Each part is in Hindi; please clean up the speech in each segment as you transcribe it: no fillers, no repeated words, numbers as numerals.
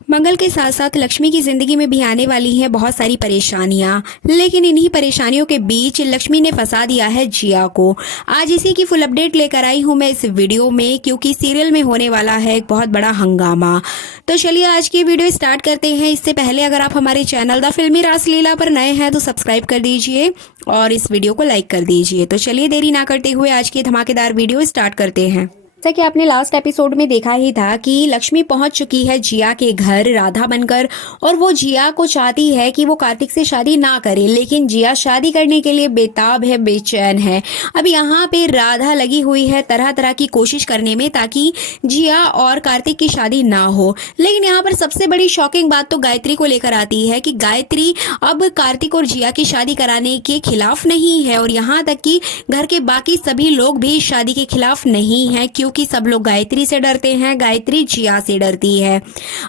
मंगल के साथ साथ लक्ष्मी की जिंदगी में भी आने वाली हैं बहुत सारी परेशानियां, लेकिन इन्हीं परेशानियों के बीच लक्ष्मी ने फंसा दिया है जिया को। आज इसी की फुल अपडेट लेकर आई हूं मैं इस वीडियो में, क्योंकि सीरियल में होने वाला है एक बहुत बड़ा हंगामा। तो चलिए आज की वीडियो स्टार्ट करते हैं। इससे पहले अगर आप हमारे चैनल द फिल्मी रासलीला पर नए हैं तो सब्सक्राइब कर दीजिए और इस वीडियो को लाइक कर दीजिए। तो चलिए देरी ना करते हुए आज की धमाकेदार वीडियो स्टार्ट करते हैं। जैसा कि आपने लास्ट एपिसोड में देखा ही था कि लक्ष्मी पहुंच चुकी है जिया के घर राधा बनकर, और वो जिया को चाहती है कि वो कार्तिक से शादी ना करे, लेकिन जिया शादी करने के लिए बेताब है, बेचैन है। अब यहाँ पे राधा लगी हुई है तरह तरह की कोशिश करने में ताकि जिया और कार्तिक की शादी ना हो। लेकिन यहाँ पर सबसे बड़ी शॉकिंग बात तो गायत्री को लेकर आती है कि गायत्री अब कार्तिक और जिया की शादी कराने के खिलाफ नहीं है, और यहाँ तक कि घर के बाकी सभी लोग भी इस शादी के खिलाफ नहीं है, क्योंकि सब लोग गायत्री से डरते हैं, गायत्री जिया से डरती है।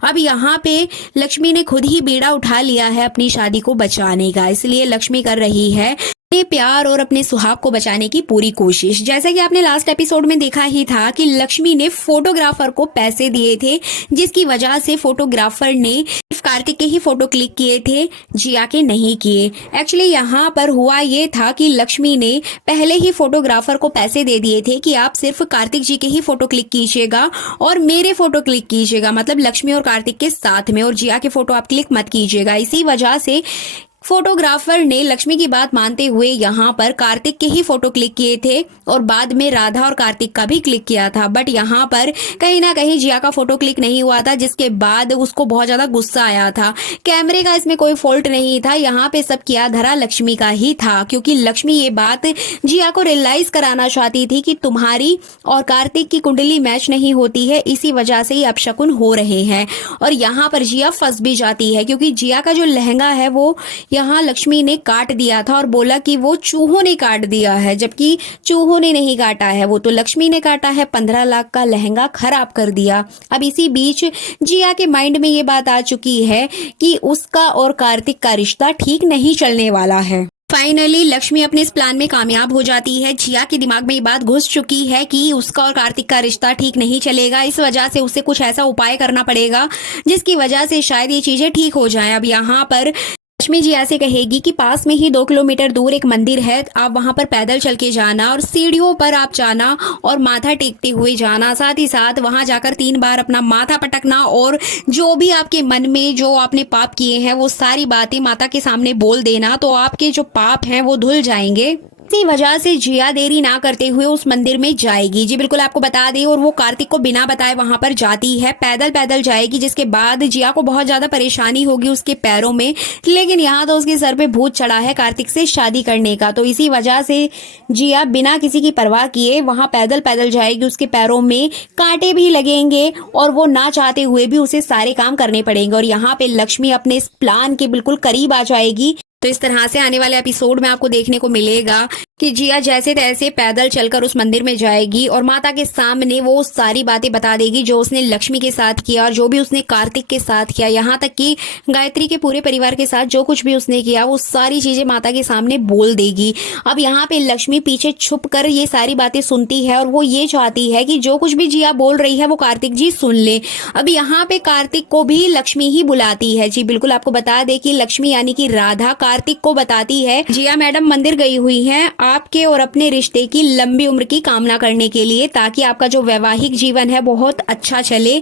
अब यहाँ पे लक्ष्मी ने खुद ही बीड़ा उठा लिया है अपनी शादी को बचाने का, इसलिए लक्ष्मी कर रही है अपने प्यार और अपने सुहाग को बचाने की पूरी कोशिश। जैसा कि आपने लास्ट एपिसोड में देखा ही था कि लक्ष्मी ने फोटोग्राफर को पैसे दिए थे, जिसकी वजह से फोटोग्राफर ने सिर्फ कार्तिक के ही फोटो क्लिक किए थे, जिया के नहीं किए। एक्चुअली यहाँ पर हुआ ये था कि लक्ष्मी ने पहले ही फोटोग्राफर को पैसे दे दिए थे कि आप सिर्फ कार्तिक जी के ही फोटो क्लिक कीजिएगा और मेरे फोटो क्लिक कीजिएगा, मतलब लक्ष्मी और कार्तिक के साथ में, और जिया के फोटो आप क्लिक मत कीजिएगा। इसी वजह से फोटोग्राफर ने लक्ष्मी की बात मानते हुए यहाँ पर कार्तिक के ही फोटो क्लिक किए थे और बाद में राधा और कार्तिक का भी क्लिक किया था। बट यहाँ पर कहीं ना कहीं जिया का फोटो क्लिक नहीं हुआ था, जिसके बाद उसको बहुत ज्यादा गुस्सा आया था। कैमरे का इसमें कोई फॉल्ट नहीं था, यहाँ पे सब किया धरा लक्ष्मी का ही था, क्योंकि लक्ष्मी ये बात जिया को रियलाइज कराना चाहती थी कि तुम्हारी और कार्तिक की कुंडली मैच नहीं होती है, इसी वजह से ये अपशकुन हो रहे हैं। और यहाँ पर जिया फंस भी जाती है, क्योंकि जिया का जो लहंगा है वो यहाँ लक्ष्मी ने काट दिया था और बोला कि वो चूहों ने काट दिया है, जबकि चूहों ने नहीं काटा है, वो तो लक्ष्मी ने काटा है। 15 लाख का लहंगा खराब कर दिया। अब इसी बीच जिया के माइंड में ये बात आ चुकी है कि उसका और कार्तिक का रिश्ता ठीक नहीं चलने वाला है। फाइनली लक्ष्मी अपने इस प्लान में कामयाब हो जाती है। जिया के दिमाग में ये बात घुस चुकी है कि उसका और कार्तिक का रिश्ता ठीक नहीं चलेगा, इस वजह से उसे कुछ ऐसा उपाय करना पड़ेगा जिसकी वजह से शायद ये चीजें ठीक हो जाएं। अब यहाँ पर लक्ष्मी जी ऐसे कहेगी कि पास में ही 2 किलोमीटर दूर एक मंदिर है, आप वहां पर पैदल चल के जाना और सीढ़ियों पर आप जाना और माथा टेकते हुए जाना। साथ ही साथ वहां जाकर 3 बार अपना माथा पटकना और जो भी आपके मन में जो आपने पाप किए हैं वो सारी बातें माता के सामने बोल देना, तो आपके जो पाप हैं वो धुल जाएंगे। इसी वजह से जिया देरी ना करते हुए उस मंदिर में जाएगी। जी बिल्कुल आपको बता दें, और वो कार्तिक को बिना बताए वहां पर जाती है, पैदल पैदल जाएगी, जिसके बाद जिया को बहुत ज्यादा परेशानी होगी उसके पैरों में। लेकिन यहाँ तो उसके सर पे भूत चढ़ा है कार्तिक से शादी करने का, तो इसी वजह से जिया बिना किसी की परवाह किए वहां पैदल पैदल जाएगी। उसके पैरों में कांटे भी लगेंगे और वो ना चाहते हुए भी उसे सारे काम करने पड़ेंगे, और यहाँ पे लक्ष्मी अपने इस प्लान के बिल्कुल करीब आ जाएगी। तो इस तरह से आने वाले एपिसोड में आपको देखने को मिलेगा कि जिया जैसे तैसे पैदल चलकर उस मंदिर में जाएगी और माता के सामने वो सारी बातें बता देगी जो उसने लक्ष्मी के साथ किया और जो भी उसने कार्तिक के साथ किया, यहाँ तक कि गायत्री के पूरे परिवार के साथ जो कुछ भी उसने किया वो सारी चीजें माता के सामने बोल देगी। अब यहाँ पे लक्ष्मी पीछे छुप कर ये सारी बातें सुनती है और वो ये चाहती है कि जो कुछ भी जिया बोल रही है वो कार्तिक जी सुन ले। अब यहाँ पे कार्तिक को भी लक्ष्मी ही बुलाती है। जी बिल्कुल आपको बता दे कि लक्ष्मी यानी कि राधा कार्तिक को बताती है जिया मैडम मंदिर गई हुई हैं आपके और अपने रिश्ते की लंबी उम्र की कामना करने के लिए, ताकि आपका जो वैवाहिक जीवन है बहुत अच्छा चले।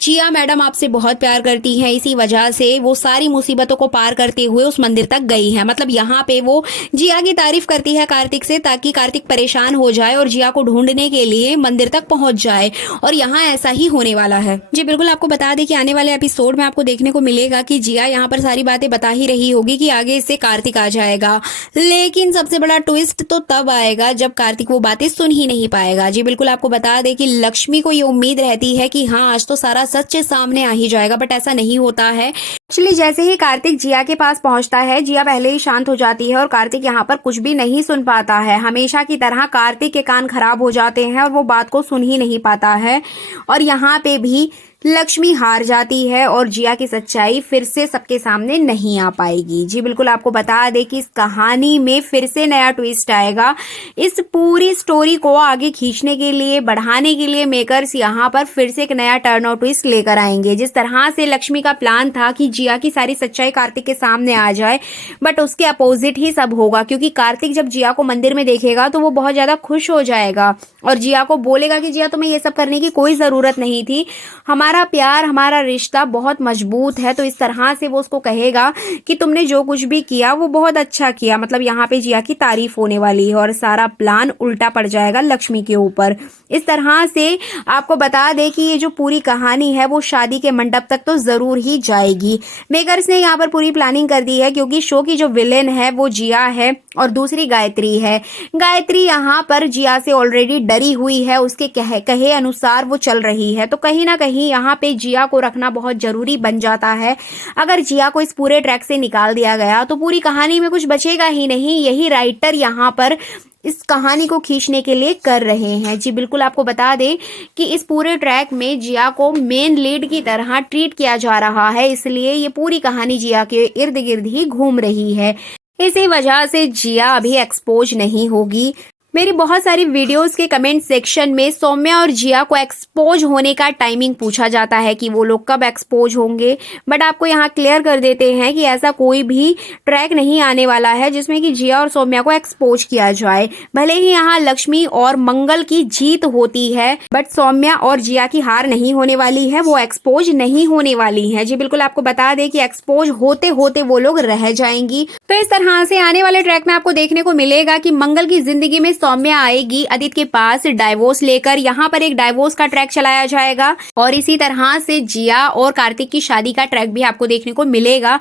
जिया मैडम आपसे बहुत प्यार करती हैं, इसी वजह से वो सारी मुसीबतों को पार करते हुए उस मंदिर तक गई हैं। मतलब यहाँ पे वो जिया की तारीफ करती है कार्तिक से, ताकि कार्तिक परेशान हो जाए और जिया को ढूंढने के लिए मंदिर तक पहुंच जाए, और यहाँ ऐसा ही होने वाला है। जी बिल्कुल आपको बता दें कि आने वाले एपिसोड में आपको देखने को मिलेगा कि जिया यहाँ पर सारी बातें बता ही रही होगी कि आगे इससे कार्तिक आ जाएगा, लेकिन सबसे बड़ा ट्विस्ट तो तब आएगा जब कार्तिक वो बातें सुन ही नहीं पाएगा। जी बिल्कुल आपको बता दें कि लक्ष्मी को ये उम्मीद रहती है कि हाँ आज तो सारा सच सामने आ ही जाएगा, बट ऐसा नहीं होता है। एक्चुअली जैसे ही कार्तिक जिया के पास पहुंचता है, जिया पहले ही शांत हो जाती है और कार्तिक यहाँ पर कुछ भी नहीं सुन पाता है। हमेशा की तरह कार्तिक के कान खराब हो जाते हैं और वो बात को सुन ही नहीं पाता है। और यहाँ पे भी लक्ष्मी हार जाती है और जिया की सच्चाई फिर से सबके सामने नहीं आ पाएगी। जी बिल्कुल, आपको बता दें कि इस कहानी में फिर से नया ट्विस्ट आएगा। इस पूरी स्टोरी को आगे खींचने के लिए, बढ़ाने के लिए मेकर्स यहाँ पर फिर से एक नया टर्न और ट्विस्ट लेकर आएंगे। जिस तरह से लक्ष्मी का प्लान था कि जिया की सारी सच्चाई कार्तिक के सामने आ जाए, बट उसके अपोजिट ही सब होगा, क्योंकि कार्तिक जब जिया को मंदिर में देखेगा तो वो बहुत ज्यादा खुश हो जाएगा और जिया को बोलेगा कि जिया, तुम्हें ये सब करने की कोई जरूरत नहीं थी, हमारा प्यार, हमारा रिश्ता बहुत मजबूत है। तो इस तरह से वो उसको कहेगा कि तुमने जो कुछ भी किया वो बहुत अच्छा किया। मतलब यहाँ पे जिया की तारीफ होने वाली है और सारा प्लान उल्टा पड़ जाएगा लक्ष्मी के ऊपर। इस तरह से आपको बता दें कि ये जो पूरी कहानी है वो शादी के मंडप तक तो जरूर ही जाएगी। मेकर्स ने यहाँ पर पूरी प्लानिंग कर दी है, क्योंकि शो की जो विलेन है वो जिया है और दूसरी गायत्री है। गायत्री यहाँ पर जिया से ऑलरेडी डरी हुई है, उसके कहे अनुसार वो चल रही है। तो कहीं ना कहीं यहाँ पे जिया को रखना बहुत जरूरी बन जाता है। अगर जिया को इस पूरे ट्रैक से निकाल दिया गया तो पूरी कहानी में कुछ बचेगा ही नहीं। यही राइटर यहाँ पर इस कहानी को खींचने के लिए कर रहे हैं। जी बिल्कुल, आपको बता दें कि इस पूरे ट्रैक में जिया को मेन लीड की तरह ट्रीट किया जा रहा है, इसलिए ये पूरी कहानी जिया के इर्द गिर्द ही घूम रही है। इसी वजह से जिया अभी एक्सपोज नहीं होगी। मेरी बहुत सारी वीडियोस के कमेंट सेक्शन में सौम्या और जिया को एक्सपोज होने का टाइमिंग पूछा जाता है कि वो लोग कब एक्सपोज होंगे, बट आपको यहाँ क्लियर कर देते हैं कि ऐसा कोई भी ट्रैक नहीं आने वाला है जिसमें कि जिया और सौम्या को एक्सपोज किया जाए। भले ही यहाँ लक्ष्मी और मंगल की जीत होती है, बट सौम्या और जिया की हार नहीं होने वाली है, वो एक्सपोज नहीं होने वाली है। जी बिल्कुल, आपको बता दें कि एक्सपोज होते होते वो लोग रह जाएंगी। तो इस तरह से आने वाले ट्रैक में आपको देखने को मिलेगा कि मंगल की जिंदगी में सौम्या आएगी आदित्य के पास डाइवोर्स लेकर। यहाँ पर एक डाइवोर्स का ट्रैक चलाया जाएगा और इसी तरह से जिया और कार्तिक की शादी का ट्रैक भी आपको देखने को मिलेगा,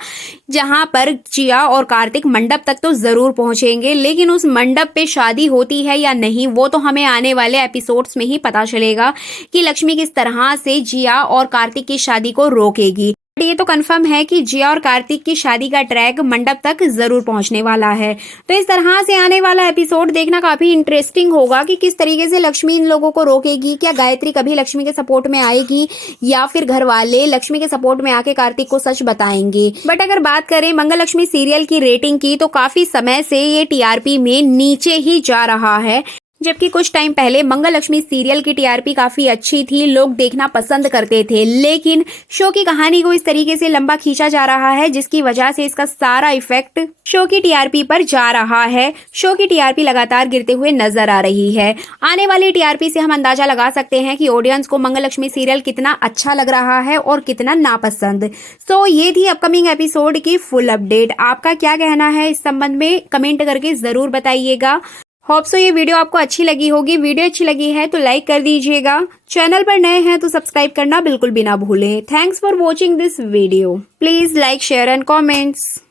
जहां पर जिया और कार्तिक मंडप तक तो जरूर पहुंचेंगे, लेकिन उस मंडप पे शादी होती है या नहीं वो तो हमें आने वाले एपिसोड्स में ही पता चलेगा कि लक्ष्मी किस तरह से जिया और कार्तिक की शादी को रोकेगी। ये तो कंफर्म है कि जिया और कार्तिक की शादी का ट्रैक मंडप तक जरूर पहुंचने वाला है। तो इस तरह से आने वाला एपिसोड देखना काफी इंटरेस्टिंग होगा कि किस तरीके से लक्ष्मी इन लोगों को रोकेगी। क्या गायत्री कभी लक्ष्मी के सपोर्ट में आएगी या फिर घर वाले लक्ष्मी के सपोर्ट में आके कार्तिक को सच बताएंगे। बट अगर बात करें मंगल लक्ष्मी सीरियल की रेटिंग की, तो काफी समय से ये टीआरपी में नीचे ही जा रहा है, जबकि कुछ टाइम पहले मंगल लक्ष्मी सीरियल की टीआरपी काफी अच्छी थी, लोग देखना पसंद करते थे। लेकिन शो की कहानी को इस तरीके से लंबा खींचा जा रहा है जिसकी वजह से इसका सारा इफेक्ट शो की टीआरपी पर जा रहा है। शो की टीआरपी लगातार गिरते हुए नजर आ रही है। आने वाली टीआरपी से हम अंदाजा लगा सकते हैं कि ऑडियंस को मंगल लक्ष्मी सीरियल कितना अच्छा लग रहा है और कितना नापसंद। सो ये थी अपकमिंग एपिसोड की फुल अपडेट। आपका क्या कहना है इस संबंध में कमेंट करके जरूर बताइएगा। होप सो ये वीडियो आपको अच्छी लगी होगी। वीडियो अच्छी लगी है तो लाइक कर दीजिएगा। चैनल पर नए हैं तो सब्सक्राइब करना बिल्कुल भी ना भूलें। Thanks for watching this video. Please like, share and comments.